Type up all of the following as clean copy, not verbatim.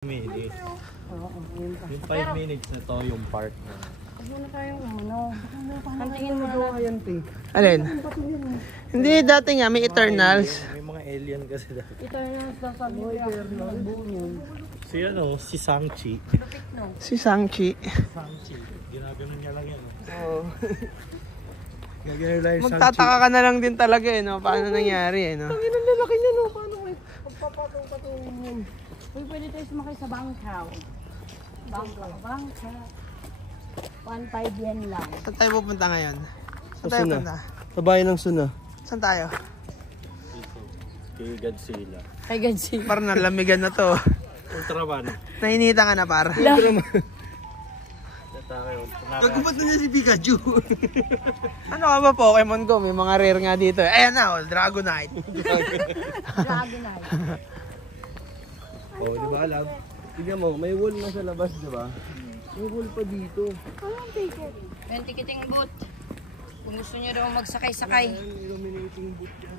minutes. Oo, yun pa. Yung 5 minutes na to, yung part na. Huwag muna tayong ano. Hantingin mo doon. Alin? Hindi, dati nga may Eternals. May mga alien kasi dati. Eternals na sabi ko. Eternals. Si Shang-Chi. Lupit no? Si Shang-Chi. Shang-Chi. Ginaganon niya lang yan. Oo. Gagano'n lang yung Shang-Chi. Magtataka ka na lang din talaga eh, no? Paano nangyari eh, no? Ang inang lalaki niya no? Paano may pagpapatong-patungin yan? Uy, pwede tayo sumakay sa bangkaw. Bangkaw. 1.5 yan lang. Saan tayo pupunta ngayon? Saan tayo punta? Sa bayan ng Suna. Saan tayo? Dito. Kay Godzilla. Kay Godzilla. Parang nalamigan na to. Ultraman. Nainita ka na par. Nagkupat na niya si Pikachu. Ano ka ba Pokemon Go? May mga rare nga dito. Ayan na, oh, Dragonite. Dragonite. Oh, di ba alam? Tignan mo, may wall na sa labas, di ba? May wall pa dito. Anong ticket? Yung ticketing booth. Kung gusto nyo daw magsakay-sakay. May illuminating booth yan.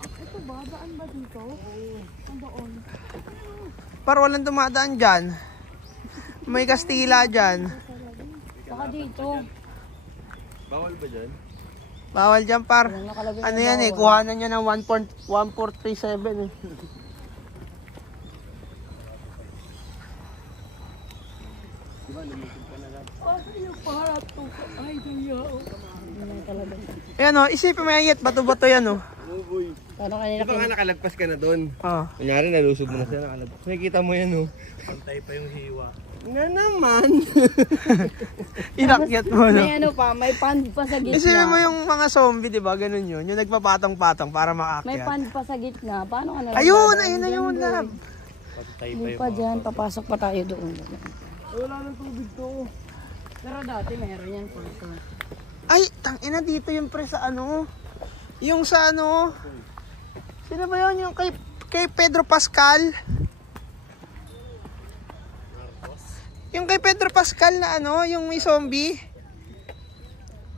Ito ba? Daan ba dito? Oo. Ang doon. Par walang dumadaan dyan. May Kastila dyan. Baka dito. Bawal ba dyan? Bawal dyan par. Nakalagay Ano na yan eh, bawal. kuhanan niya ng 1437 eh. Ayan o, isipin mo yan, bato-bato yan o. Parang kanina Di ba nga nakalagpas ka na doon? Oh. Kunyari, nalusog mo na siya, nakalagpas. Nakikita mo yan, oh. Pantay pa yung hiwa. Nga naman! Inakyat mo no. may ano pa, may pond pa sa gitna. Isipin mo yung mga zombie, di ba? Ganun yun. Yung nagpapatong-patong para May makaakyat. pond pa sa gitna. Paano ka nalang Ayun, dadaan ayun na dyan, yun boy? lab. Pantay Hindi pa dyan, papasok pa tayo doon. Wala nang tubig to. Pero dati meron yan po ito. Ay, tangina dito yung pre sa ano. Yung sa ano. Sino ba yun? Yung kay Pedro Pascal. Yung kay Pedro Pascal na ano, yung may zombie.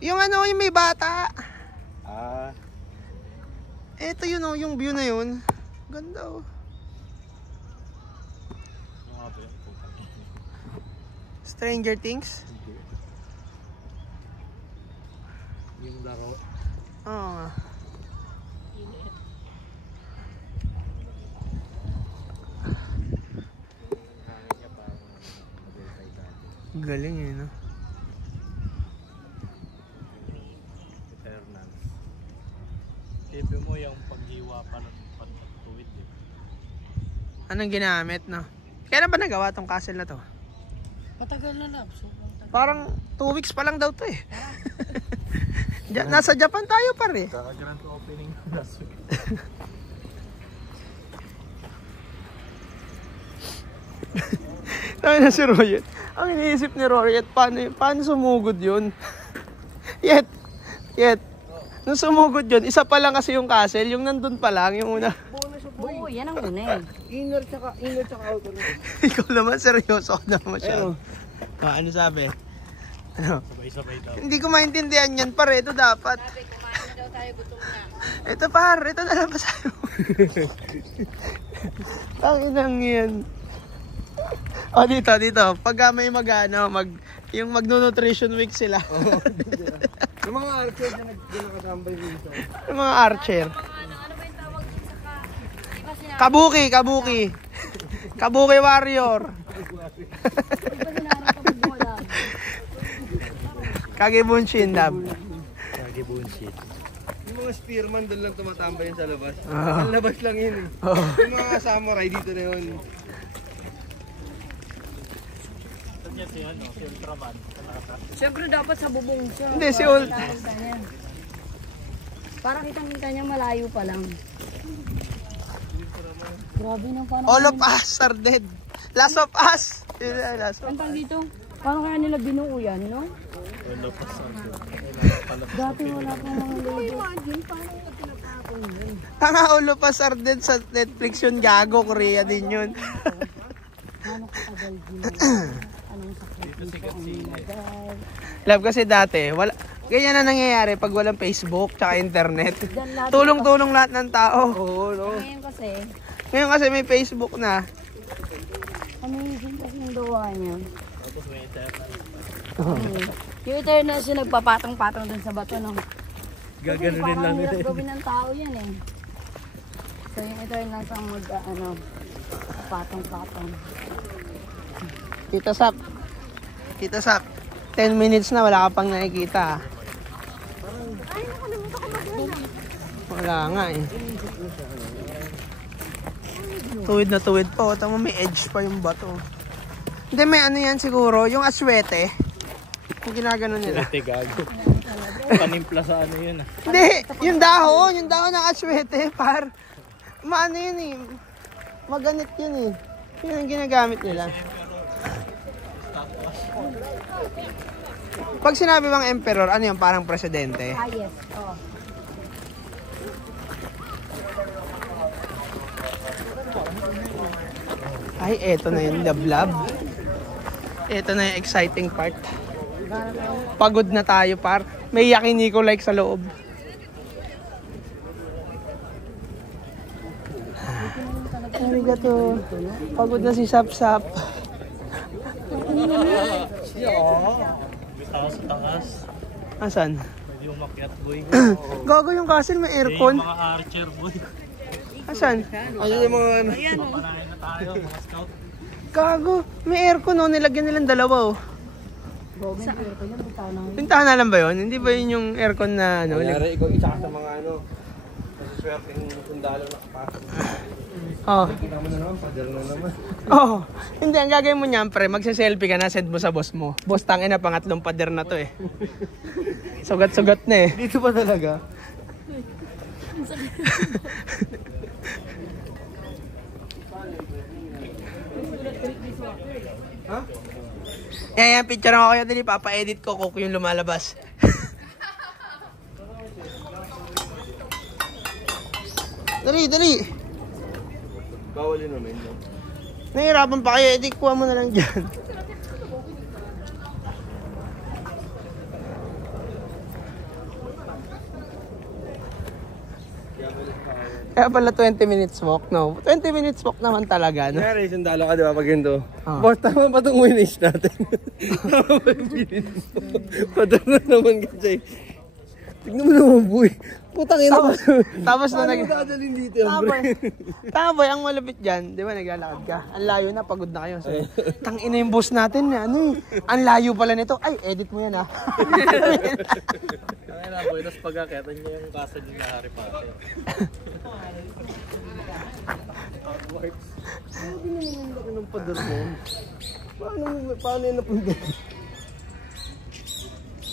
Yung ano, yung may bata. Ah. Eto yun oh, yung view na yun. Ganda oh. Stranger Things? Yung laro. Oo nga. Galing eh, no? Eternals. Tipin mo yung paghiwa pa ng pagtuwid eh. Anong ginamit, no? Kailan ba nagawa tong castle na to? Matagal na lang. Parang 2 weeks pa lang daw to eh. Nasa Japan tayo par eh. Kaka-grand opening na last week. Tayo na si Royet. Ang iniisip ni Royet, paano sumugod yun? Yet. Nung sumugod yun, isa pa lang kasi yung castle, yung nandun pa lang, yung una. Oo, yan ang una eh. Inner tsaka outer. Ikaw naman, seryoso ka naman siya. Ano sabi? Ano? Sabay-sabay daw. Hindi ko maintindihan yan, par. Ito dapat. Sabi, kumain na daw tayo, gutom na. Ito par, ito na lang sa'yo. Tanginang yan. O dito. Pagka may yung magno-nutrition week sila. Yung mga archer na nakatambay dito. Yung mga archer. Ano ba yung tawag dun sa ka? Di ba sinabi? Kabuki warrior. Di ba sinabi ka magbola? Kagebunshin lab. Kagi bullshit. Yung mga spearman doon lang tumatambay yun sa labas. Ah. Ang labas lang yun eh. Oh. Yung mga samurai dito na yun. Si Ultraman. Siyempre dapat sa bubong siya. Hindi, si Ult. Kita niya. Para kitang-kita niya malayo pa lang. Grabe na parang... All of us are dead. Last of us. Last of Ang tawag dito? Paano kaya nila binuo yan, no? Dati wala pang mga label. Imagine, paano nila pinapakon yun? Tanga, all of us are dead sa Netflix yun. Gago, Korea din yun. Paano katagal din? Anong sakit dito? Love kasi dati, ganyan na nangyayari pag walang Facebook tsaka internet. Tulong-tulong lahat ng tao. Oo, no? Ngayon kasi, Ngayon kasi may Facebook na. Amazing kasi yung gawa niya. Tapos may eternal. Yung eternal siya nagpapatong-patong dun sa bato, no? Gaganunin lang Kasi nila. parang hirap gawin ng tao yan eh. So yung eternal ang patong-patong. Tita Sap. Tita Sap. 10 minutes na wala ka pang nakikita. Ay, nakalimutan ko mag-ano. Wala nga eh. Tuwid na tuwid pa. Tama may edge pa yung bato. Hindi, may ano yan siguro. Yung aswete. Yung ginagano nila. Ate gago. Panimpla sa ano yun ah. Hindi, yung dahon. Yung dahon ng aswete. Par. Maano yun eh. Maganit yun eh. Yun ang ginagamit nila. Pag sinabi bang emperor, ano yung parang presidente? Ah, yes. Oh. Ay, eto na yung lablab. Eto na yung exciting part. Pagod na tayo, par. May yakiniko like sa loob. Arigato. Pagod na si Sap-Sap. Takas sa takas. Asan? Pwede yung makiat boy. Gago yung castle, may Yung aircon. mga archer boy. Asan? Ayun yung mga ano. Papanahin na tayo mga scout. Gago, may aircon oh. Nilagyan nilang dalawa oh. Government aircon yan, bitaw na. Pintahan na lang ba yun? Hindi ba yun yung aircon na ano? Kunyari, ikaw isa ka sa mga ano, masaswerte yung sundalo na kapasok. Oh. Kita mo na naman, pader na naman. Oh. Hindi, ang gagawin mo niyan, pre, magse-selfie ka na, send mo sa boss mo. Boss, tangin na, pangatlong pader na to eh. Sugat-sugat na eh. Dito pa talaga? Ha? Yan, picture ako kayo dali, papa-edit ko kung yung lumalabas. Dali, dali. Bawal yun naman. No? Nahihirapan pa kayo, edit kuha mo na lang dyan. Kaya pala 20 minutes walk, no? 20 minutes walk naman talaga, no? Kunyari, sundalo ka diba pag ganito? Ah. Boss, tama ba itong winnage natin? Tama ba yung winnage mo? Pader na naman kasi. Tignan mo naman, boy. Putang ina Tapos, tapos na Paano mo dadalhin dito yan, Taboy, bre? taboy, ang malapit dyan, di ba naglalakad ka? Ang layo na, pagod na kayo. So, tangina yung boss natin, ano eh. Ang layo pala nito. Ay, edit mo yan ah. Ay na boy, tapos pagkakita niya yung castle ni Harry Potter. Sabi naman ang laki ng pader mo. Paano yun napunta?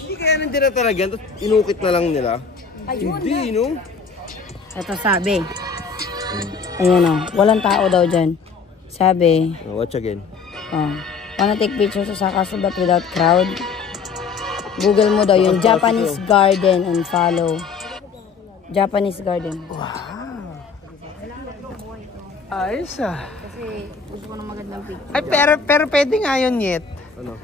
Hindi kaya nandiyan na talaga, tapos inukit na lang nila. Hindi, no? Ito sabi. Ayun o, walang tao daw dyan. Sabi, Watch again. wanna take pictures sa castle but without crowd? Google mo daw yung Japanese garden and follow. Japanese garden. Ayos ah. Kasi gusto ko ng magandang picture. Ay, pero pwede nga yun yet. Ano?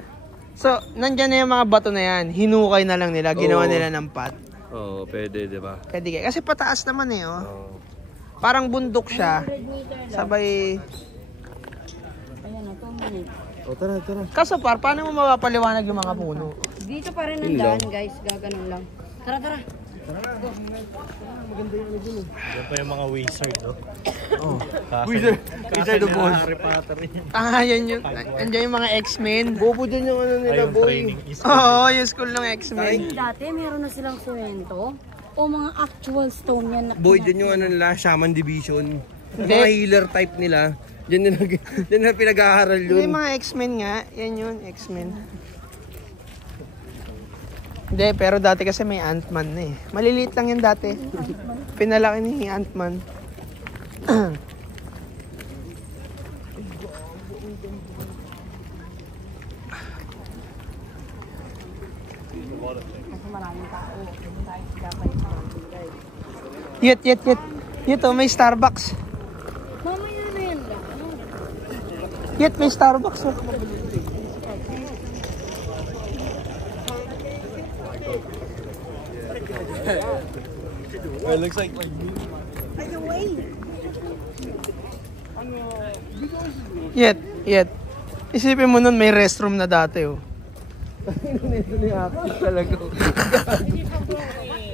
So, nandyan na yung mga bato na yan. Hinukay na lang nila. Ginawa Oo. nila ng pat. Oo, pwede, di ba? Pwede kaya. Kasi pataas naman eh, oh. Oo. Parang bundok siya. 100 meter lang. Sabay... Ayan o, 2 minutes. O, tara, tara. Kaso par, paano mo mapapaliwanag yung mga puno? Dito pa rin ang daan guys, gaganon lang. Tara, tara. Yan pa yung mga wizard, oh. Oh. Wizard. Castle of ni Oz. Harry Potter yun. Ah, yan yun. Andiyan yung mga X-Men. Bobo dyan yung ano nila, Ayun, boy. training is Oo, yung school ng X-Men. Dati meron na silang semento o mga actual stone yan. Boy, dyan yung ano nila, Shaman Division. Hindi. Mga healer type nila. Dyan nila pinag-aaral Yung yun. mga X-Men nga, yan yun, X-Men. Hindi, pero dati kasi may Ant-Man na eh. Maliliit lang yan dati. Pinalaki ni Ant-Man. Kasi maraming tao. Tayo sa Japanese garden guys. Yet. Yet, oh, may Starbucks. Mamaya na yan lang. Ano? Yet, may Starbucks. Oh. Well, looks like Yet. Isipin mo nun may restroom na dati, oh.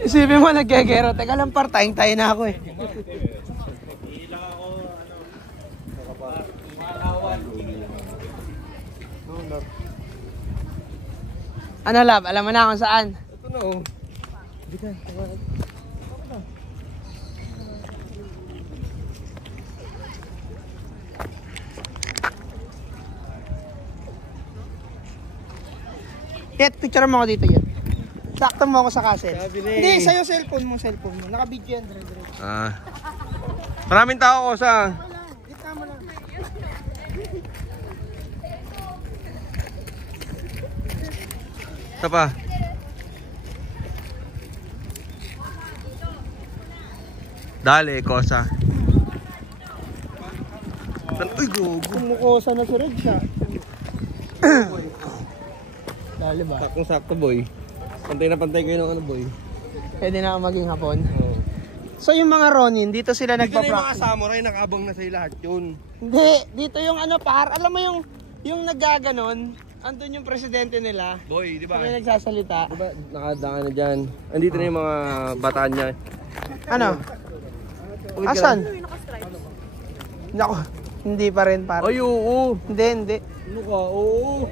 Isipin mo nagkegero. Teka lang, partaying tayo na ako, eh. Ano, lab? Alam mo na kung saan? Ito na, oh. Yet, picture mo ako dito, Yet. Sakto mo ako sa castle. Sabi na eh. Hindi, sa'yo cellphone mo. Naka-video yan, dire. Maraming tao ko sa... Gitna mo lang. Ito pa. Dali, kosa. Uy, gogo. Kumukusa na si Red siya. Dali ba? Saktong-sakto, boy. Pantay na pantay kayo ng ano, boy. Pwede na ako maging hapon. Oo. So yung mga Ronin, dito sila Dito na yung mga nagpa-practice. samurai, nakabang na sa'yo lahat yun. Hindi, dito yung ano par, alam mo yung naggaganon, andun yung presidente nila. Boy, di ba? Kami nagsasalita. Diba, nakadaan na dyan. Andito na yung mga bataan niya. Ano? Asan? Nako, hindi pa rin par. Ay, oo. Hindi. Ano ka? Oo.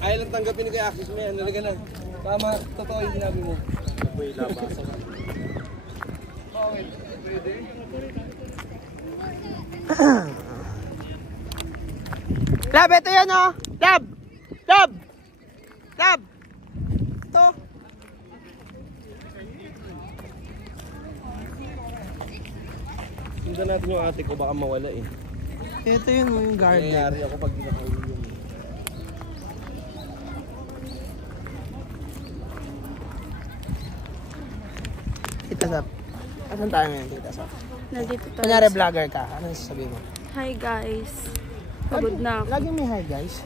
Ayaw lang tanggapin ni kay Axis mo yan. Nalaga na. Tama, totoo yung sinabi mo. Boy, labas. Bakit? Pwede? Lab, ito yan oh! Lab! Ito. Sundan natin yung ate ko, baka mawala eh. Ito yun oh, yung garden. Nangyayari ako pag ginakauli yun. Tita Sap. Asan tayo ngayon, Tita Sap? Nandito tayo. Kunyari vlogger ka, ano sasabihin mo? Hi guys. Pagod na ako. Laging may hi guys.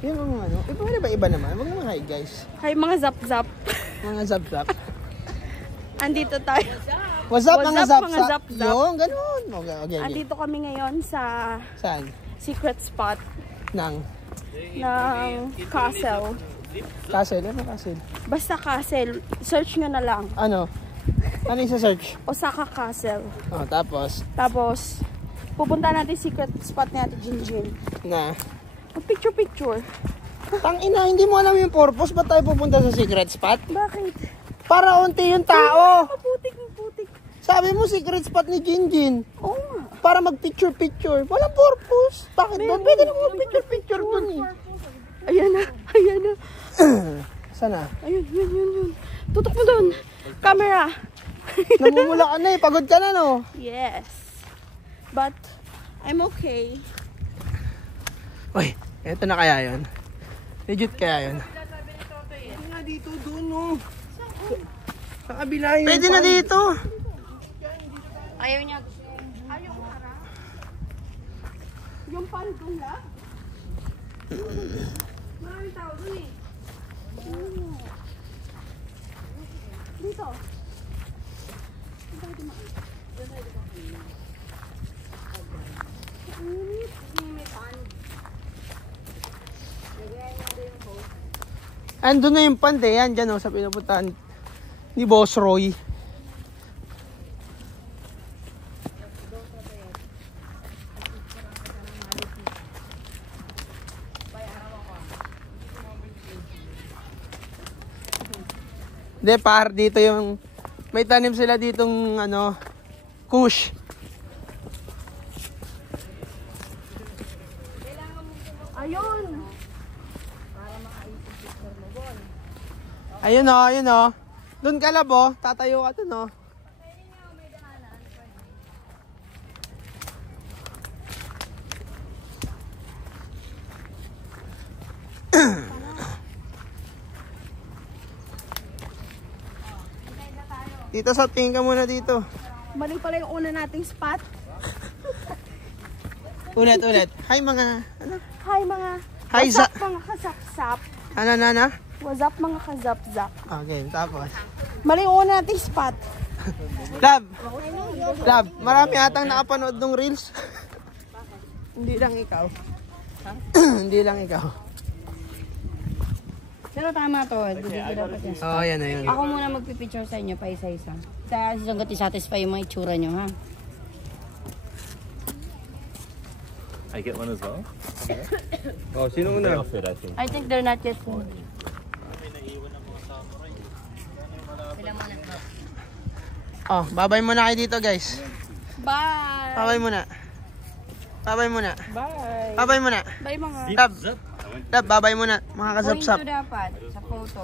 Yun ang ano. Pwede ba iba naman? Huwag naman hi guys. Hi mga zap-zap. Mga zap-zap. Andito tayo. What's up What's mga up, zap-zap? mga zap-zap? Yung ganun. Okay. Andito kami ngayon sa Saan? secret spot Nang? ng castle. Castle? Ano castle? Basta castle. Search nyo na lang. Ano? Ano yung sa-search? Osaka Castle. Oh, tapos? Tapos, pupunta natin secret spot ni Ate Jinjin. Na? Picture. Tangina, hindi mo alam yung purpose. Ba't tayo pupunta sa secret spot? Bakit? Para unti yung tao. Maputik. Sabi mo secret spot ni Jinjin. Oo nga. Para mag-picture. Walang purpose. Bakit doon? Pwede na mag-picture doon eh. Ayan na. Sana? Ayun. Tutok mo doon. Camera. Namumula ka na eh. Pagod ka na no? Yes. But, I'm okay. Uy, eto na kaya yun. Legit kaya yun. Hindi nga dito, doon no. Sa kabila yun. Pwede na dito. Ayaw niya. Ayaw ko para. Yung pan doon lang. Maraming tao doon eh. Dito. Andun na yung pande. Yan dyan oh, sa pinupuntahan ni Boss Roy. Hindi par, dito yung may tanim sila ditong ano, kush. Ayun. Ayun o. Doon ka labo, tatayo ka doon o. Dito sa tingin ka muna dito. Mali pala yung una nating spot. Ulit. Hi mga, ano? Hi mga. Hi, What's up mga kasap-sap? Ano? What's up mga kazap-zap? Okay, tapos. Mali yung una nating spot. Lab, marami atang nakapanood ng reels. Hindi lang ikaw. Hindi lang ikaw. Pero tama to. Hindi ko dapat yan. Oo, yan na yun. Ako muna magpipicture sa inyo pa isa-isa. Sa hanggat i-satisfy yung mga itsura nyo, ha? I get one as well. Oh, sino una? Outfit, I think. I think they're not yet full. Sila muna. Oh, babay muna kayo dito, guys. Bye! Babay muna. Babay muna. Bye! Babay muna. Bye mga. Tab. Tab, babay muna. Mga Point kasapsap. to dapat sa photo.